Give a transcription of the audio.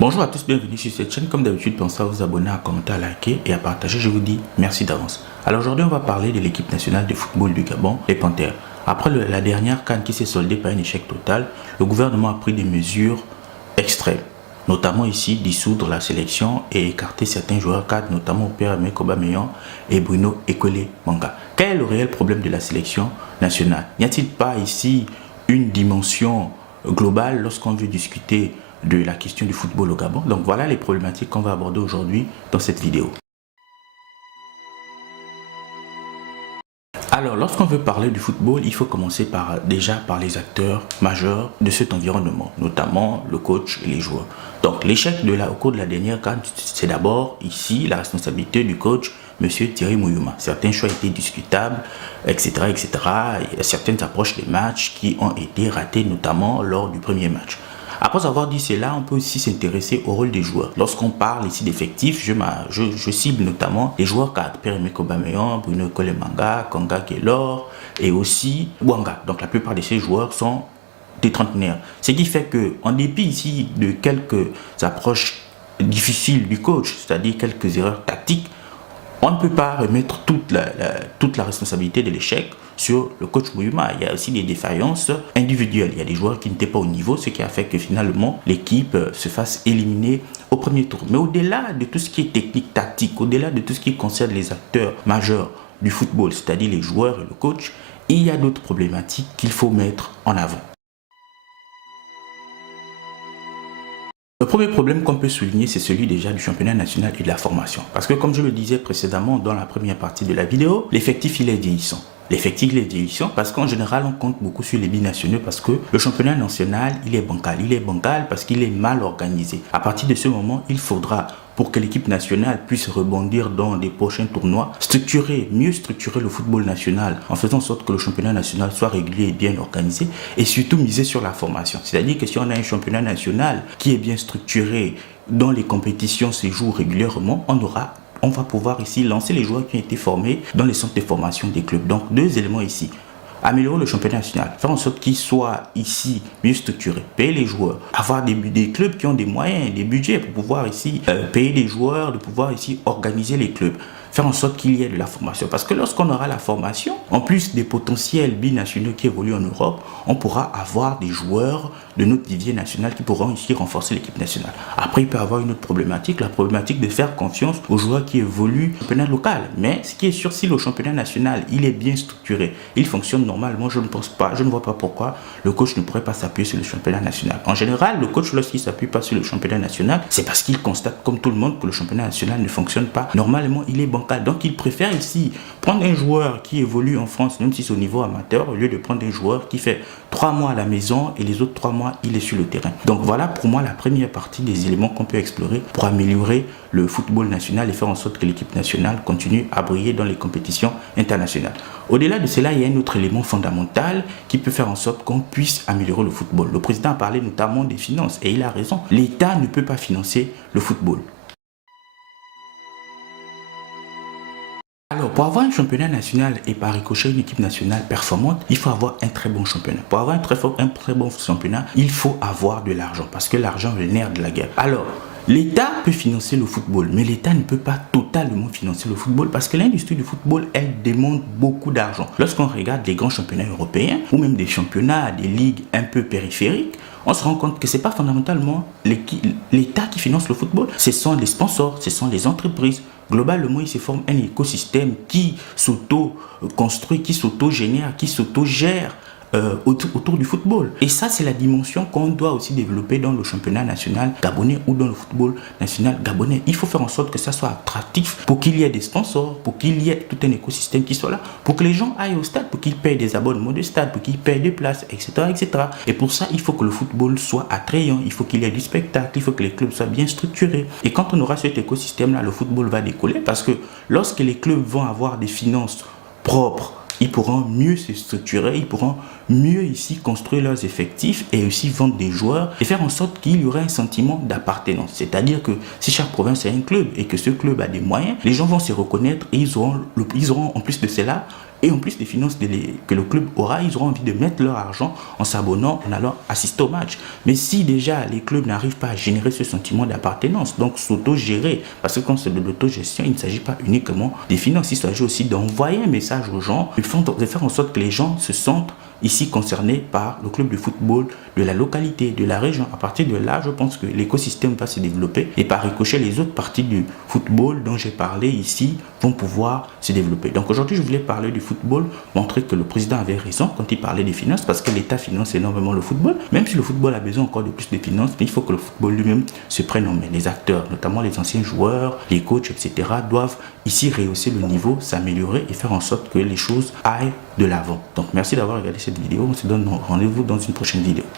Bonjour à tous, bienvenue sur cette chaîne. Comme d'habitude, pensez à vous abonner, à commenter, à liker et à partager. Je vous dis merci d'avance. Alors aujourd'hui, on va parler de l'équipe nationale de football du Gabon, les Panthères. Après la dernière CAN qui s'est soldée par un échec total, le gouvernement a pris des mesures extrêmes. Notamment ici, dissoudre la sélection et écarter certains joueurs cadres, notamment Pierre-Emerick Aubameyang et Bruno Ekole Manga. Quel est le réel problème de la sélection nationale? N'y a-t-il pas ici une dimension globale lorsqu'on veut discuter de la question du football au Gabon? Donc voilà les problématiques qu'on va aborder aujourd'hui dans cette vidéo. Alors, lorsqu'on veut parler du football, il faut commencer déjà par les acteurs majeurs de cet environnement, notamment le coach et les joueurs. Donc, l'échec au cours de la dernière CAN, c'est d'abord ici la responsabilité du coach, M. Thierry Muyuma. Certains choix étaient discutables, etc., etc. Il y a certaines approches des matchs qui ont été ratées, notamment lors du premier match. Après avoir dit cela, on peut aussi s'intéresser au rôle des joueurs. Lorsqu'on parle ici d'effectifs, je cible notamment les joueurs cadres, Pierre-Emerick Aubameyang, Bruno Ekole Manga, Konga Keylor et aussi Bouanga. Donc la plupart de ces joueurs sont des trentenaires. Ce qui fait que, en dépit ici de quelques approches difficiles du coach, c'est-à-dire quelques erreurs tactiques, on ne peut pas remettre toute la responsabilité de l'échec sur le coach Muyuma. Il y a aussi des défaillances individuelles. Il y a des joueurs qui n'étaient pas au niveau, ce qui a fait que finalement l'équipe se fasse éliminer au premier tour. Mais au-delà de tout ce qui est technique, tactique, au-delà de tout ce qui concerne les acteurs majeurs du football, c'est-à-dire les joueurs et le coach, il y a d'autres problématiques qu'il faut mettre en avant. Le premier problème qu'on peut souligner, c'est celui déjà du championnat national et de la formation. Parce que comme je le disais précédemment dans la première partie de la vidéo, l'effectif il est vieillissant. L'effectif il est vieillissant parce qu'en général on compte beaucoup sur les binationaux parce que le championnat national il est bancal. Il est bancal parce qu'il est mal organisé. À partir de ce moment, il faudra, pour que l'équipe nationale puisse rebondir dans des prochains tournois, mieux structurer le football national en faisant en sorte que le championnat national soit régulier et bien organisé et surtout miser sur la formation. C'est-à-dire que si on a un championnat national qui est bien structuré, dont les compétitions se jouent régulièrement, on va pouvoir ici lancer les joueurs qui ont été formés dans les centres de formation des clubs. Donc deux éléments ici. Améliorer le championnat national, faire en sorte qu'il soit ici mieux structuré, payer les joueurs, avoir des clubs qui ont des moyens, des budgets pour pouvoir ici payer les joueurs, de pouvoir ici organiser les clubs, faire en sorte qu'il y ait de la formation. Parce que lorsqu'on aura la formation, en plus des potentiels binationaux qui évoluent en Europe, on pourra avoir des joueurs de notre vivier national qui pourront ici renforcer l'équipe nationale. Après, il peut y avoir une autre problématique, la problématique de faire confiance aux joueurs qui évoluent au championnat local. Mais ce qui est sûr, si le championnat national, il est bien structuré, il fonctionne normalement, je ne vois pas pourquoi le coach ne pourrait pas s'appuyer sur le championnat national. En général, le coach, lorsqu'il ne s'appuie pas sur le championnat national, c'est parce qu'il constate, comme tout le monde, que le championnat national ne fonctionne pas. Normalement, il est bancal. Donc, il préfère ici prendre un joueur qui évolue en France, même si c'est au niveau amateur, au lieu de prendre un joueur qui fait 3 mois à la maison et les autres 3 mois, il est sur le terrain. Donc, voilà pour moi la première partie des éléments qu'on peut explorer pour améliorer le football national et faire en sorte que l'équipe nationale continue à briller dans les compétitions internationales. Au-delà de cela, il y a un autre élément fondamental qui peut faire en sorte qu'on puisse améliorer le football. Le président a parlé notamment des finances et il a raison. L'État ne peut pas financer le football. Alors, pour avoir un championnat national et par ricochet une équipe nationale performante, il faut avoir un très bon championnat. Pour avoir un très bon championnat, il faut avoir de l'argent parce que l'argent est le nerf de la guerre. Alors, l'État peut financer le football, mais l'État ne peut pas totalement financer le football parce que l'industrie du football, elle demande beaucoup d'argent. Lorsqu'on regarde les grands championnats européens ou même des championnats, des ligues un peu périphériques, on se rend compte que ce n'est pas fondamentalement l'État qui finance le football. Ce sont les sponsors, ce sont les entreprises. Globalement, il se forme un écosystème qui s'auto-construit, qui s'auto-génère, qui s'auto-gère autour du football. Et ça, c'est la dimension qu'on doit aussi développer dans le championnat national gabonais ou dans le football national gabonais. Il faut faire en sorte que ça soit attractif pour qu'il y ait des sponsors, pour qu'il y ait tout un écosystème qui soit là, pour que les gens aillent au stade, pour qu'ils payent des abonnements de stade, pour qu'ils payent des places, etc., etc. Et pour ça, il faut que le football soit attrayant, il faut qu'il y ait du spectacle, il faut que les clubs soient bien structurés. Et quand on aura cet écosystème-là, le football va décoller parce que lorsque les clubs vont avoir des finances propres, ils pourront mieux se structurer, ils pourront mieux ici construire leurs effectifs et aussi vendre des joueurs et faire en sorte qu'il y aura un sentiment d'appartenance. C'est-à-dire que si chaque province a un club et que ce club a des moyens, les gens vont se reconnaître et ils auront en plus de cela, et en plus des finances que le club aura, ils auront envie de mettre leur argent en s'abonnant, en allant assister au match. Mais si déjà les clubs n'arrivent pas à générer ce sentiment d'appartenance, donc s'auto-gérer, parce que quand c'est de l'autogestion, il ne s'agit pas uniquement des finances, il s'agit aussi d'envoyer un message aux gens, de faire en sorte que les gens se sentent ici concernés par le club de football de la localité, de la région. À partir de là, je pense que l'écosystème va se développer et par ricochet, les autres parties du football dont j'ai parlé ici vont pouvoir se développer. Donc aujourd'hui, je voulais parler du football, montrer que le président avait raison quand il parlait des finances, parce que l'État finance énormément le football, même si le football a besoin encore de plus de finances, mais il faut que le football lui-même se prenne en main. Les acteurs, notamment les anciens joueurs, les coachs, etc., doivent ici rehausser le niveau, s'améliorer et faire en sorte que les choses aillent de l'avant. Donc merci d'avoir regardé cette vidéo, on se donne rendez-vous dans une prochaine vidéo.